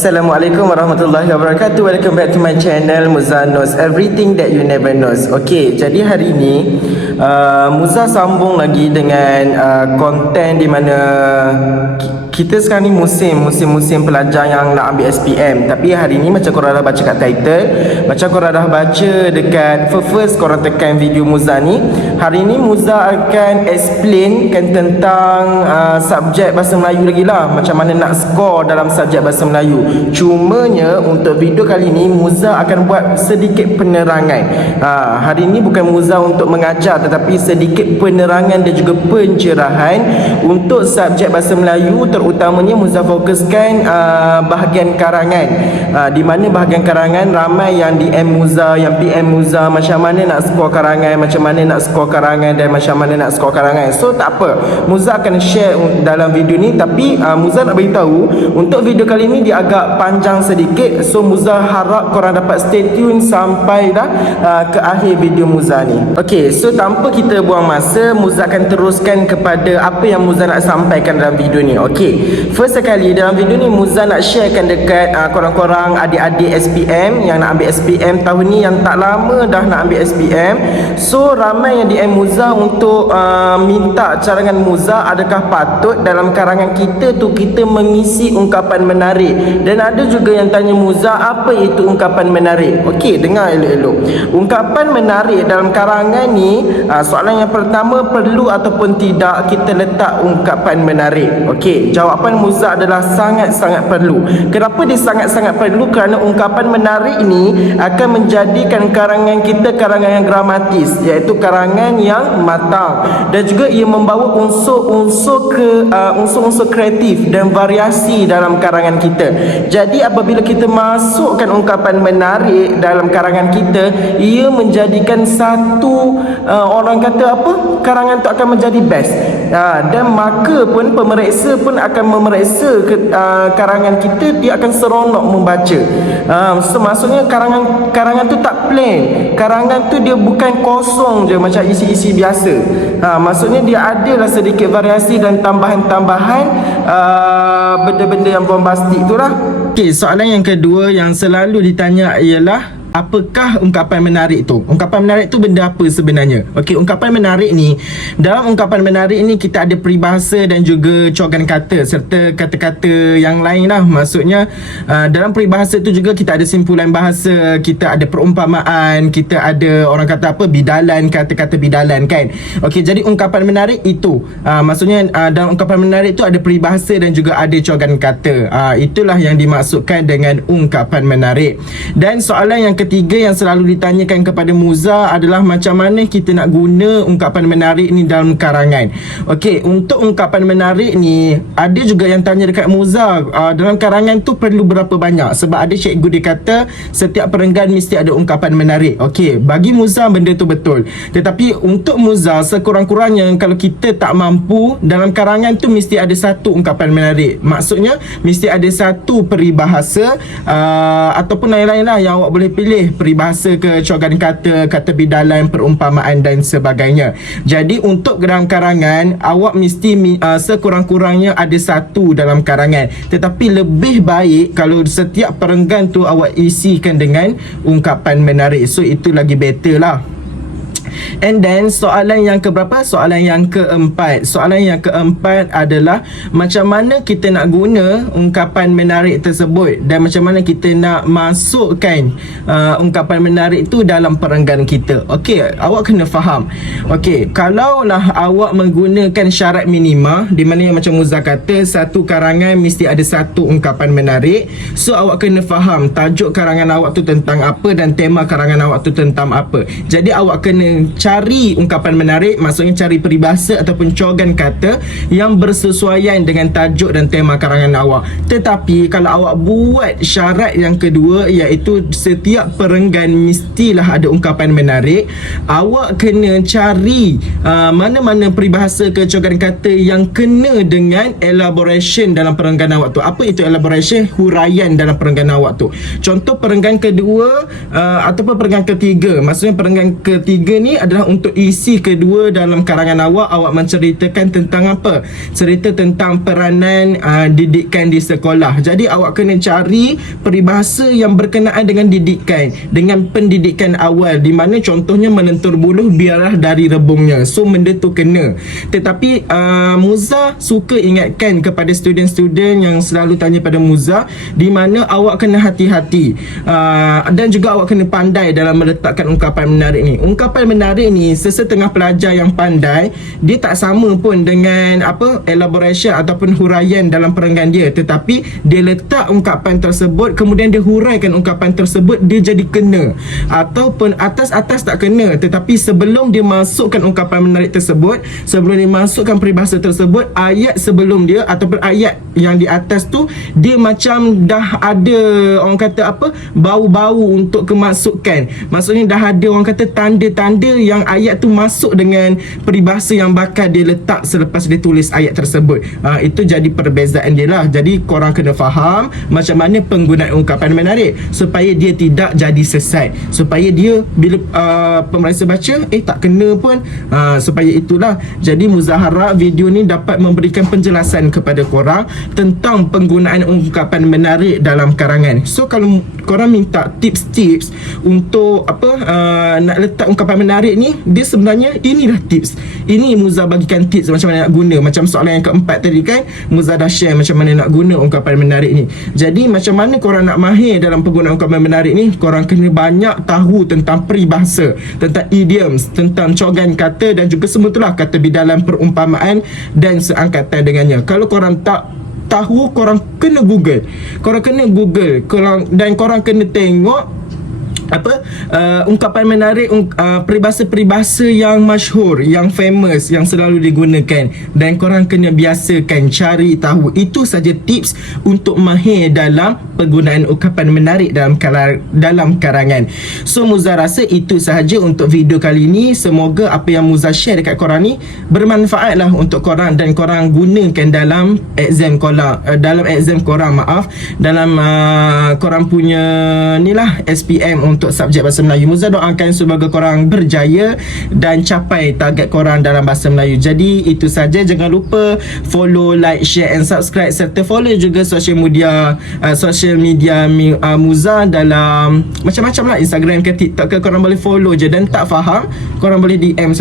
Assalamualaikum warahmatullahi wabarakatuh. Welcome back to my channel Muza Knows Everything That You Never Knows. Okay, jadi hari ini Muza sambung lagi dengan konten di mana kita sekarang ni musim pelajar yang nak ambil SPM. Tapi hari ni macam korang dah baca kat title, macam korang dah baca dekat first korang tekan video Muza ni. Hari ni Muza akan explainkan tentang subjek bahasa Melayu lagi lah, macam mana nak score dalam subjek bahasa Melayu. Cumanya untuk video kali ni Muza akan buat sedikit penerangan. Hari ni bukan Muza untuk mengajar, tetapi sedikit penerangan dan juga pencerahan untuk subjek bahasa Melayu. Terutamanya Muza fokuskan bahagian karangan, di mana bahagian karangan ramai yang DM Muza, yang PM Muza, macam mana nak skor karangan, macam mana nak skor karangan dan macam mana nak skor karangan. So tak apa, Muza akan share dalam video ni. Tapi Muza nak beritahu untuk video kali ni dia agak panjang sedikit. So Muza harap korang dapat stay tune sampai dah ke akhir video Muza ni. Okay, so tanpa kita buang masa, Muza akan teruskan kepada apa yang Muza nak sampaikan dalam video ni. Okay, first sekali dalam video ni Muza nak sharekan dekat korang-korang adik-adik SPM yang nak ambil SPM tahun ni, yang tak lama dah nak ambil SPM. So ramai yang DM Muza untuk minta carangan Muza, adakah patut dalam karangan kita tu kita mengisi ungkapan menarik. Dan ada juga yang tanya Muza, apa itu ungkapan menarik? Okey, dengar elok-elok. Ungkapan menarik dalam karangan ni, soalan yang pertama, perlu ataupun tidak kita letak ungkapan menarik? Okey, jawapan Muza adalah sangat-sangat perlu. Kenapa dia sangat-sangat perlu? Kerana ungkapan menarik ni akan menjadikan karangan kita karangan yang gramatis, iaitu karangan yang matang, dan juga ia membawa unsur-unsur kreatif dan variasi dalam karangan kita. Jadi apabila kita masukkan ungkapan menarik dalam karangan kita, ia menjadikan satu orang kata apa, karangan tu akan menjadi best. Dan maka pun pemeriksa pun akan memeriksa karangan kita, dia akan seronok membaca. So maksudnya karangan tu tak plain. Karangan tu dia bukan kosong je macam isi-isi biasa. Maksudnya dia adalah sedikit variasi dan tambahan-tambahan benda-benda yang bombastik tu lah. Okay, soalan yang kedua yang selalu ditanya ialah, apakah ungkapan menarik tu? Ungkapan menarik tu benda apa sebenarnya? Okey, ungkapan menarik ni, dalam ungkapan menarik ni kita ada peribahasa dan juga cogan kata serta kata-kata yang lain lah. Maksudnya dalam peribahasa tu juga kita ada simpulan bahasa, kita ada perumpamaan, kita ada orang kata apa, bidalan, kata-kata bidalan kan. Okey, jadi ungkapan menarik itu maksudnya dalam ungkapan menarik tu ada peribahasa dan juga ada cogan kata. Itulah yang dimaksudkan dengan ungkapan menarik. Dan soalan yang ketiga yang selalu ditanyakan kepada Muza adalah, macam mana kita nak guna ungkapan menarik ni dalam karangan. Okey, untuk ungkapan menarik ni ada juga yang tanya dekat Muza, dalam karangan tu perlu berapa banyak? Sebab ada cikgu dia kata setiap perenggan mesti ada ungkapan menarik. Okey, bagi Muza benda tu betul. Tetapi untuk Muza, sekurang-kurangnya kalau kita tak mampu, dalam karangan tu mesti ada satu ungkapan menarik. Maksudnya mesti ada satu peribahasa ataupun lain-lain lah yang awak boleh pilih, peribahasa ke, cogan kata, kata bidalan, perumpamaan dan sebagainya. Jadi untuk dalam karangan awak mesti sekurang-kurangnya ada satu dalam karangan. Tetapi lebih baik kalau setiap perenggan tu awak isikan dengan ungkapan menarik. So itu lagi better lah. And then soalan yang keberapa? Soalan yang keempat. Soalan yang keempat adalah, macam mana kita nak guna ungkapan menarik tersebut dan macam mana kita nak masukkan ungkapan menarik tu dalam perenggan kita. Okey, awak kena faham. Okey, kalaulah awak menggunakan syarat minima, di mana yang macam Muza kata, satu karangan mesti ada satu ungkapan menarik. So awak kena faham tajuk karangan awak tu tentang apa dan tema karangan awak tu tentang apa. Jadi awak kena cari ungkapan menarik, maksudnya cari peribahasa ataupun cogan kata yang bersesuaian dengan tajuk dan tema karangan awak. Tetapi kalau awak buat syarat yang kedua, iaitu setiap perenggan mestilah ada ungkapan menarik, awak kena cari mana-mana peribahasa ke cogan kata yang kena dengan elaboration dalam perenggan awak tu. Apa itu elaboration? Huraian dalam perenggan awak tu. Contoh perenggan kedua ataupun perenggan ketiga, maksudnya perenggan ketiga ni ni adalah untuk isi kedua dalam karangan awak menceritakan tentang apa? Cerita tentang peranan didikan di sekolah. Jadi awak kena cari peribahasa yang berkenaan dengan didikan, dengan pendidikan awal, di mana contohnya melentur buluh biarlah dari rebungnya. So benda tu kena. Tetapi Muza suka ingatkan kepada student-student yang selalu tanya pada Muza, di mana awak kena hati-hati dan juga awak kena pandai dalam meletakkan ungkapan menarik ni. Ungkapan menarik ni sesetengah pelajar yang pandai, dia tak sama pun dengan elaboration ataupun huraian dalam perenggan dia, tetapi dia letak ungkapan tersebut, kemudian dia huraikan ungkapan tersebut, dia jadi kena. Ataupun atas-atas tak kena, tetapi sebelum dia masukkan ungkapan menarik tersebut, sebelum dia masukkan peribahasa tersebut, ayat sebelum dia ataupun ayat yang di atas tu, dia macam dah ada orang kata bau-bau untuk kemasukan. Maksudnya dah ada orang kata tanda-tanda yang ayat tu masuk dengan peribahasa yang bakal dia letak selepas dia tulis ayat tersebut. Itu jadi perbezaan dia lah. Jadi korang kena faham macam mana penggunaan ungkapan menarik supaya dia tidak jadi sesat, supaya dia bila pemeriksa baca tak kena pun. Supaya itulah. Jadi Muza harap video ni dapat memberikan penjelasan kepada korang tentang penggunaan ungkapan menarik dalam karangan. So kalau korang minta tips-tips untuk nak letak ungkapan menarik ni, dia sebenarnya inilah tips. Ini Muza bagikan tips macam mana nak guna. Macam soalan yang keempat tadi kan, Muza dah share macam mana nak guna ungkapan menarik ni. Jadi macam mana korang nak mahir dalam penggunaan ungkapan menarik ni, korang kena banyak tahu tentang peribahasa, tentang idioms, tentang cogan kata dan juga semua itulah kata bidalan, perumpamaan dan seangkatan dengannya. Kalau korang tak tahu, korang kena Google. Dan korang kena tengok ungkapan menarik, peribahasa-peribahasa yang masyhur, yang famous, yang selalu digunakan, dan korang kena biasakan cari tahu. Itu saja tips untuk mahir dalam penggunaan ungkapan menarik dalam karangan. So Muza rasa itu sahaja untuk video kali ini. Semoga apa yang Muza share dekat korang ni bermanfaat lah untuk korang, dan korang gunakan dalam exam korang, dalam korang punya ni lah SPM untuk subjek Bahasa Melayu. Muza doakan semoga korang berjaya dan capai target korang dalam Bahasa Melayu. Jadi itu saja. Jangan lupa follow, like, share and subscribe, serta follow juga social media Muza dalam macam-macam lah, Instagram ke TikTok ke. Korang boleh follow je, dan tak faham korang boleh DM saya.